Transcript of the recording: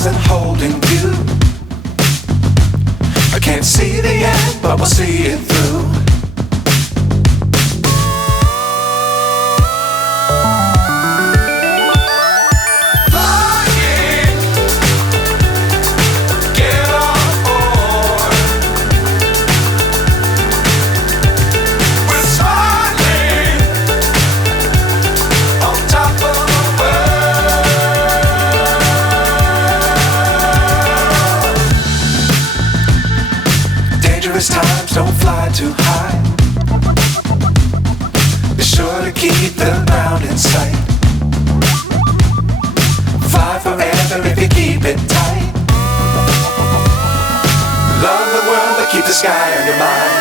stars and holding you. I can't see the end, but we'll see it through. Times don't fly too high. Be sure to keep the ground in sight. Fly forever if you keep it tight. Love the world but keep the sky on your mind.